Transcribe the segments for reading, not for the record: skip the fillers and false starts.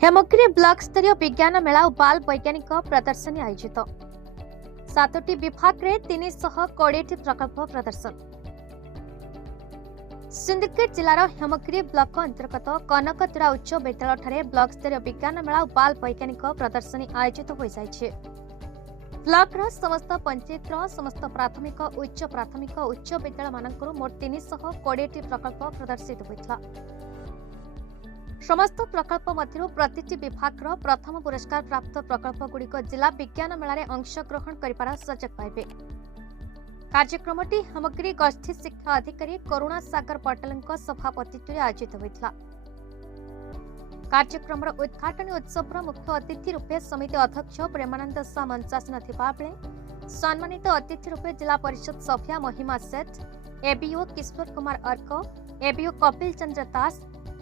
Hemgiri block स्तरीय विज्ञान मेला और बाल वैज्ञानिक प्रदर्शनी आयोजित 7टी विभाग में 320 प्रकल्प प्रदर्शन। सिंदीकेट जिलार हेमगिरी ब्लॉक अंतर्गत कनकदुरा उच्च विद्यालय ब्लॉक स्तरीय विज्ञान मेला और बाल वैज्ञानिक प्रदर्शनी आयोजित हो जाइए। ब्लॉक समस्त पंचायत समस्त प्राथमिक उच्च विद्यालय मानक मोट 320 प्रकल्प प्रदर्शित होता। समस्त प्रकल्प मध्य प्रति विभाग प्रथम पुरस्कार प्राप्त प्रकल्प गुड़िक जिला विज्ञान मेला अंशग्रहण कर सुजोग पाइबे। कार्यक्रमटी हेमगिरी गोष्ठी शिक्षा अधिकारी करुणा सागर पटेल सभापति आयोजित होता। कार्यक्रम उद्घाटन उत्सव मुख्य अतिथि रूपे समिति अध्यक्ष प्रेमानंद शाह मंचासन थिबा बेले सम्मानित अतिथि रूपे जिला परिषद सभ्या महिमा सेठ, एबीओ किशोर कुमार अर्क, एबीओ कपिल चंद्र दास,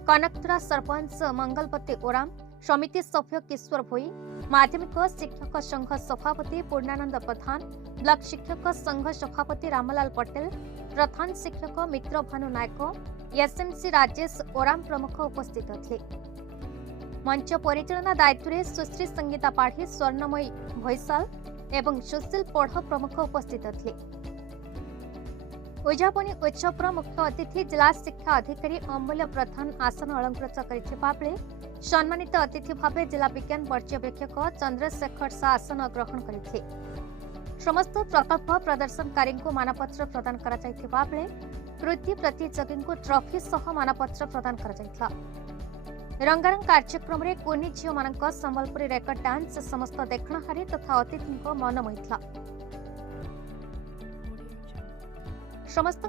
कनकदुरा सरपंच मंगलपति ओराम, समिति सभ्य किशोर भोई, माध्यमिक शिक्षक संघ सभापति पूर्णानंद प्रधान, ब्लॉक शिक्षक संघ सभापति रामलाल पटेल, प्रधान शिक्षक मित्र भानु नायक, एसएमसी राजेश ओराम प्रमुख उपस्थित थे। मंच परिचालना दायित्व में सुश्री संगीता पाढ़ी, स्वर्णमयी भैसाल एवं सुशील पढ़ प्रमुख उपस्थित थे। उद्यापनी उत्सव मुख्य अतिथि जिला शिक्षा अधिकारी अमूल्य प्रधान आसन अलंकृत कर सम्मानित अतिथि भाव जिला विज्ञान पर्यवेक्षक चंद्रशेखर शाह आसन ग्रहण करते। समस्त प्रकल्प प्रदर्शनकारी मानपत्र प्रदान कर कृति प्रतियोगी ट्रॉफी सह मानपत्र प्रदान कर रंगारंग कार्यक्रम में कुनी झील मान संबलपुरी रेकर्ड डांस समस्त देखणहारी तथा अतिथि मन मोहिता। समस्त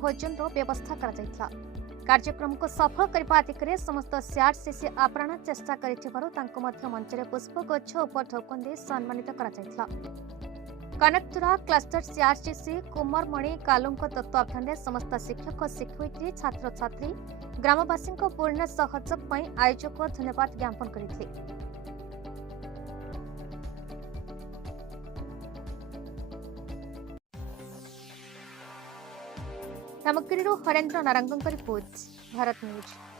भोजन व्यवस्था करा। कार्यक्रम को सफल करने दिगरे समस्त सीआरसीसी आप्राण चेष्टा कर मंच में पुष्पगुच्छ उपढौकन दे सम्मानित करा। कनकदुरा क्लस्टर सीआरसीसी कुमारमणि कालू तत्वावधान में समस्त शिक्षक शिक्षयित्री छात्र छात्री ग्रामवासी पूर्ण सहयोग आयोजक धन्यवाद ज्ञापन करते। Hemgiri Harendra Narang report, Bharat news.